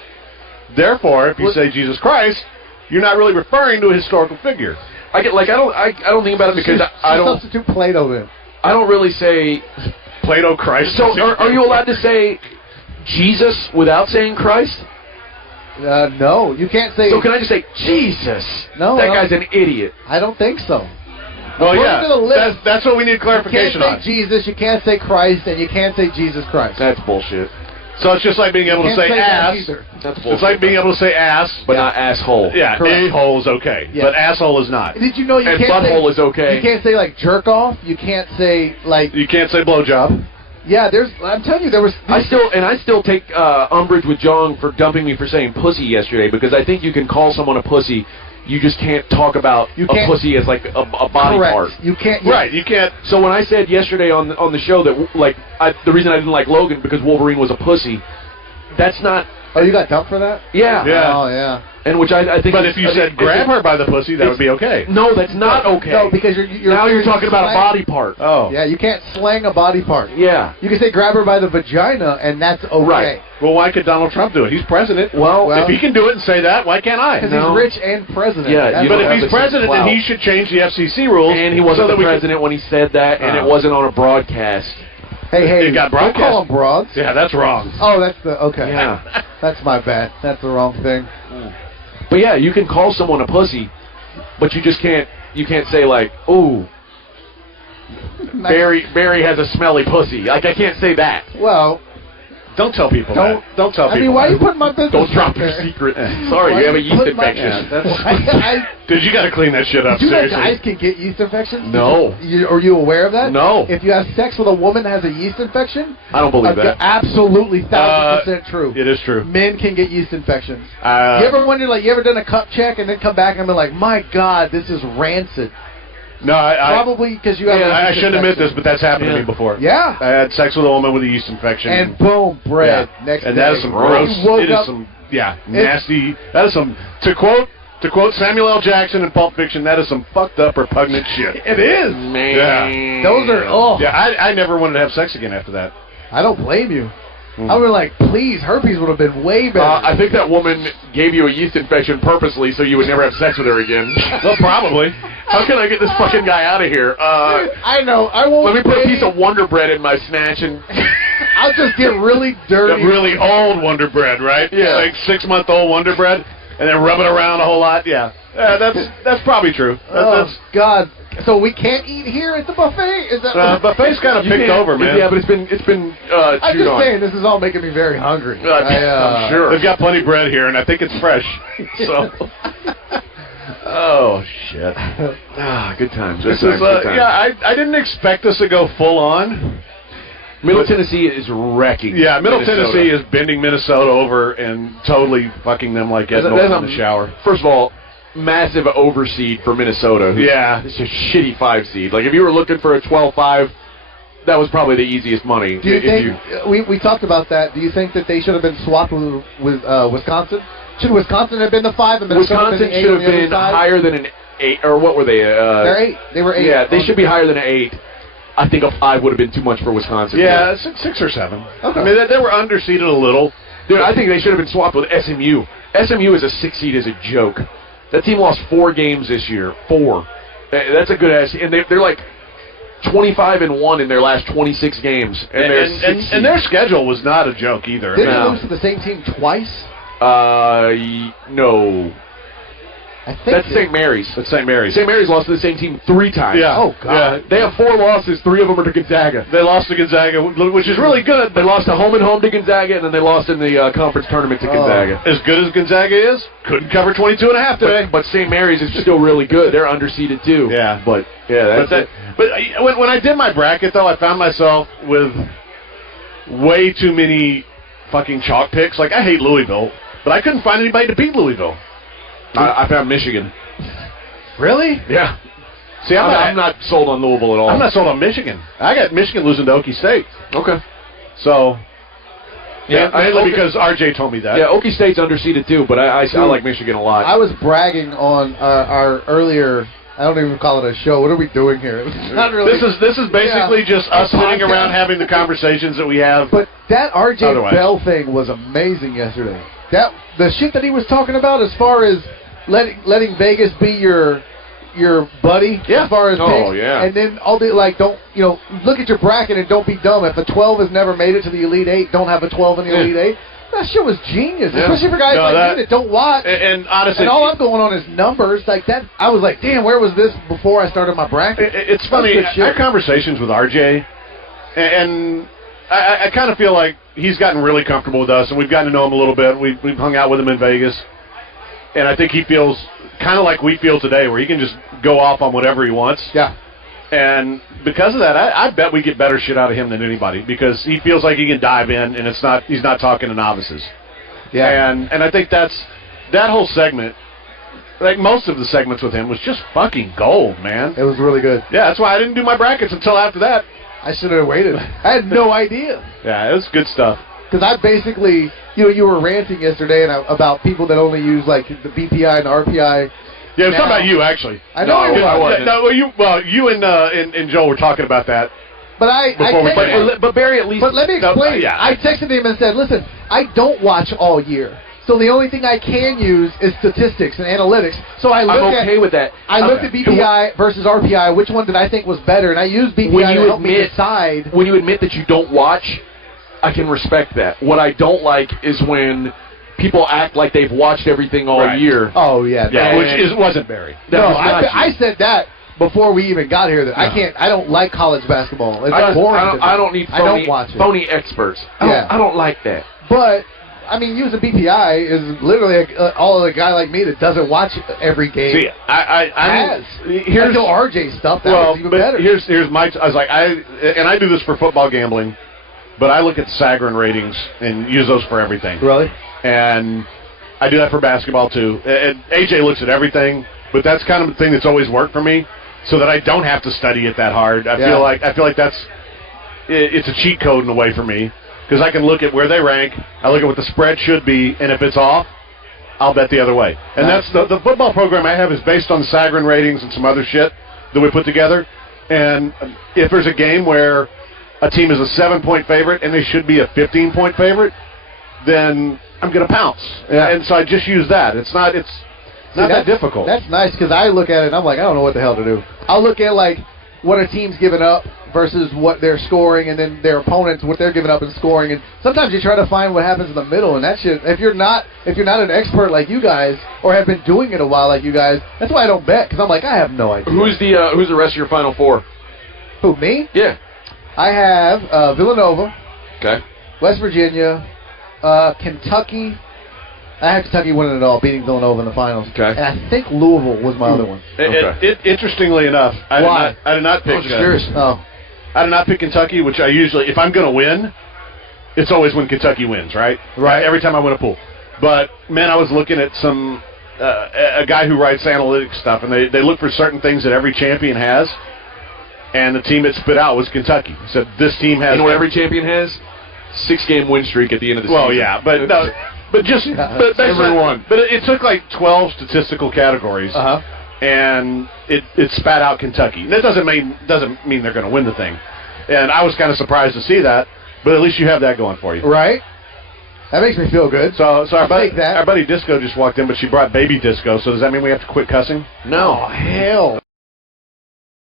Therefore, if you say Jesus Christ, you're not really referring to a historical figure. I don't think about it because I don't... Substitute Plato then. I don't really say... Plato Christ. So are you allowed to say Jesus without saying Christ? No, you can't say... So can I just say, Jesus? No. That guy's an idiot. I don't think so. Well, yeah, that's what we need clarification on. You can't say Jesus, you can't say Christ, and you can't say Jesus Christ. That's bullshit. So it's just like being able to say ass. That's bullshit. It's like being able to say ass. But not asshole. Yeah, a-hole is okay, but asshole is not. Did you know you can't say... And butthole is okay. You can't say, like, jerk off. You can't say, like... You can't say blowjob. Yeah, I'm telling you, there was... I still take umbrage with John for dumping me for saying pussy yesterday, because I think you can call someone a pussy. You just can't talk about a pussy as like a body part. You can't. Right, you can't. So when I said yesterday on the show that the reason I didn't like Logan because Wolverine was a pussy, that's not... Oh, you got dumped for that? Yeah. Oh, yeah. And which I think... But if you said grab her by the pussy, that would be okay. No, that's not okay. No, because you're now you're talking about a body part. Oh. Yeah, you can't slang a body part. Yeah. You can say grab her by the vagina, and that's okay. Right. Well, why could Donald Trump do it? He's president. Well, if he can do it and say that, why can't I? Because he's rich and president. Yeah, but if he's president, then he should change the FCC rules. And he wasn't the president when he said that, and it wasn't on a broadcast. Hey, it got broadcast. Don't call them broads. Yeah, that's wrong. Oh, that's okay. Yeah. That's my bad. That's the wrong thing. But yeah, you can call someone a pussy, but you just can't. You can't say like, "Ooh, Barry has a smelly pussy." Like I can't say that. Well, don't tell people that. Don't tell people. I mean, why are you putting my business? Don't drop your secret. Sorry, you have a yeast infection. Dude, you got to clean that shit up. Did you know seriously. guys can get yeast infections? No. Are you aware of that? No. If you have sex with a woman that has a yeast infection, I don't believe that. Absolutely, 1000% true. It is true. Men can get yeast infections. You ever wonder, like, you ever done a cup check and then come back and be like, my God, this is rancid? No, probably because you have. I shouldn't admit this, but that's happened to me before. Yeah, I had sex with a woman with a yeast infection, and boom, bread. Yeah. Next and day. that is some gross. It is some nasty. That is some to quote Samuel L. Jackson in Pulp Fiction. That is some fucked up repugnant shit. It is, man. Yeah. Those are Yeah, I never wanted to have sex again after that. I don't blame you. I was like, please, herpes would have been way better. I think that woman gave you a yeast infection purposely so you would never have sex with her again. Well, probably. How can I get this fucking guy out of here? I know. I won't. Let me put a piece of Wonder Bread in my snatch and... I'll just get really dirty. Really old Wonder Bread, right? Yeah. Like 6-month-old Wonder Bread, and then rub it around a whole lot. Yeah. That's probably true. That's God. So we can't eat here at the buffet? Is that buffet's kind of picked over, man? Yeah, but it's been I'm just saying, this is all making me very hungry. I'm sure. They've got plenty of bread here, and I think it's fresh. So. Oh shit! Good times. This is yeah. I didn't expect us to go full on. Middle Tennessee is wrecking. Yeah, Middle Minnesota. Tennessee is bending Minnesota over and totally fucking them like Ed Norton in the shower. First of all, massive overseed for Minnesota. Yeah. It's a shitty 5 seed. Like, if you were looking for a 12-5, that was probably the easiest money. Do you think, we talked about that, do you think that they should have been swapped with Wisconsin? Should Wisconsin have been the 5 and Minnesota Wisconsin been should have been higher than an 8, or what were they? They're 8. They were 8. Yeah, they should be higher than an 8. I think a 5 would have been too much for Wisconsin. Yeah, 6 or 7. Okay. I mean, they were underseeded a little. Dude, I think they should have been swapped with SMU. SMU is a 6 seed as a joke. That team lost 4 games this year. 4. That's a good ass. And they're like 25-1 in their last 26 games. And their schedule was not a joke either. Did they lose to the same team twice? No. I think That's St. Mary's. That's St. Mary's. St. Mary's lost to the same team 3 times. Yeah. Oh, God. Yeah. They have 4 losses. 3 of them are to Gonzaga. They lost to Gonzaga, which is really good. They lost to home to Gonzaga, and then they lost in the conference tournament to Gonzaga. As good as Gonzaga is, couldn't cover 22.5 today. But St. Mary's is still really good. They're underseeded too. Yeah. But that's it. But when I did my bracket, though, I found myself with way too many fucking chalk picks. Like, I hate Louisville, but I couldn't find anybody to beat Louisville. I found Michigan. Really? Yeah. See, I'm not sold on Louisville at all. I'm not sold on Michigan. I got Michigan losing to Okie State. Okay. So, yeah, mainly because RJ told me that. Yeah, Okie State's underseeded too, but I like Michigan a lot. I was bragging on our earlier. I don't even call it a show. What are we doing here? It's not really. This is basically just us sitting around having the conversations that we have. But that RJ Otherwise. Bell thing was amazing yesterday. The shit that he was talking about as far as letting Vegas be your buddy, Yeah. as far as picks, yeah. and then all the don't look at your bracket and don't be dumb. If a 12 has never made it to the Elite 8, don't have a 12 in the Elite 8. That shit was genius, especially for guys like me that don't watch. And honestly, and all I'm going on is numbers like that. I was like, damn, where was this before I started my bracket? It's funny. I had conversations with RJ, and I kind of feel like he's gotten really comfortable with us, and we've gotten to know him a little bit. We've hung out with him in Vegas, and I think he feels kind of like we feel today, where he can just go off on whatever he wants. Yeah. And because of that, I bet we get better shit out of him than anybody, because he feels like he can dive in, and he's not talking to novices. Yeah. And I think that whole segment, like most of the segments with him, was just fucking gold, man. It was really good. Yeah, that's why I didn't do my brackets until after that. I should have waited. I had no idea. Yeah, it was good stuff. Because I basically, you were ranting yesterday about people that only use like the BPI and the RPI. Yeah, it was talking about you, actually. I know. I wasn't. You and Joel were talking about that. But But Barry, at least. But let me explain. yeah. I texted him and said, listen, I don't watch all year. So the only thing I can use is statistics and analytics. So I'm okay with that. I looked at BPI versus RPI. Which one did I think was better? And I used BPI to help me decide. When you admit that you don't watch, I can respect that. What I don't like is when people act like they've watched everything all year. Oh, yeah. Which wasn't Barry. I said that before we even got here. That I don't like college basketball. It's boring. I don't need phony experts. I don't like that. But I mean, using BPI is literally all a guy like me that doesn't watch every game. See, here's until RJ stuff. That was even better. Here's my. I was like, I do this for football gambling, but I look at Sagarin ratings and use those for everything. Really? And I do that for basketball too. And AJ looks at everything, but that's kind of the thing that's always worked for me, so that I don't have to study it that hard. I feel like it's a cheat code in a way for me. Because I can look at where they rank, I look at what the spread should be, and if it's off, I'll bet the other way. And that's the football program I have is based on Sagarin ratings and some other shit that we put together. And if there's a game where a team is a 7-point favorite and they should be a 15-point favorite, then I'm going to pounce. Yeah. And so I just use that. It's not that difficult. That's nice because I look at it and I'm like, I don't know what the hell to do. I'll look at like what a team's giving up versus what they're scoring, and then their opponents, what they're giving up and scoring. And sometimes you try to find what happens in the middle, and that shit, if you're not an expert like you guys, or have been doing it a while like you guys, that's why I don't bet, because I'm like, I have no idea. Who's the rest of your Final Four? Who, me? Yeah. I have Villanova. Okay. West Virginia. Kentucky. I have Kentucky winning it all, beating Villanova in the finals. Okay. And I think Louisville was my other one. Interestingly enough, I did not pick. I was just curious. I did not pick Kentucky, which I usually, if I'm going to win, it's always when Kentucky wins, right? Right. Every time I win a pool. But, man, I was looking at a guy who writes analytics stuff, and they look for certain things that every champion has, and the team it spit out was Kentucky. So this team has... You know what every champion has? 6-game win streak at the end of the season. Well, yeah, but no, but just but everyone. But it took like 12 statistical categories, and it spat out Kentucky. And that doesn't mean they're going to win the thing. And I was kind of surprised to see that, but at least you have that going for you, right? That makes me feel good. So our take that. buddy Disco just walked in, but she brought baby Disco. So does that mean we have to quit cussing? No. Oh, hell